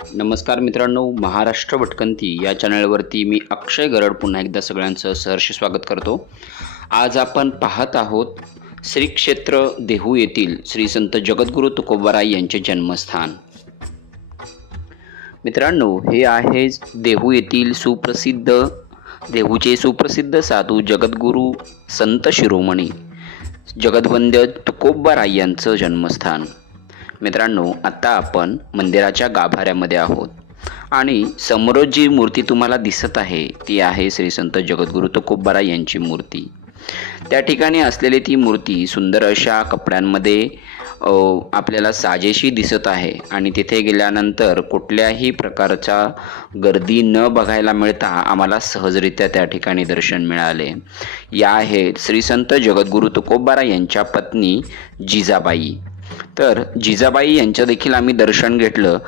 नमस्कार मित्रांनो, महाराष्ट्र भटकंती या चॅनलवरती मी अक्षय गरड पुन्हा एकदा सगळ्यांचं सहर्ष स्वागत करतो. आज आपण पाहत आहोत श्री क्षेत्र देहू येथील श्री संत जगद्गुरू तुकोबाराय यांचे जन्मस्थान. मित्रांनो, हे आहे देहू येथील देहूचे सुप्रसिद्ध साधू जगद्गुरू संत शिरोमणी जगद्वंद्य तुकोबाराय यांचं जन्मस्थान. मित्रांनो, आता आपण मंदिराच्या गाभाऱ्यामध्ये आहोत आणि समोर जी मूर्ती तुम्हाला दिसत आहे ती आहे श्री संत जगद्गुरू तुकोबाराय यांची मूर्ती. त्या ठिकाणी असलेली ती मूर्ती सुंदर अशा कपड्यांमध्ये आपल्याला साजेशी दिसत आहे आणि तिथे गेल्यानंतर कुठल्याही प्रकारचा गर्दी न बघायला मिळता आम्हाला सहजरित्या त्या ठिकाणी दर्शन मिळाले. या आहेत श्री संत जगद्गुरू तुकोबाराय यांच्या पत्नी जिजाबाई. तर जिजाबाई यांचं देखील आम्ही दर्शन घेतलं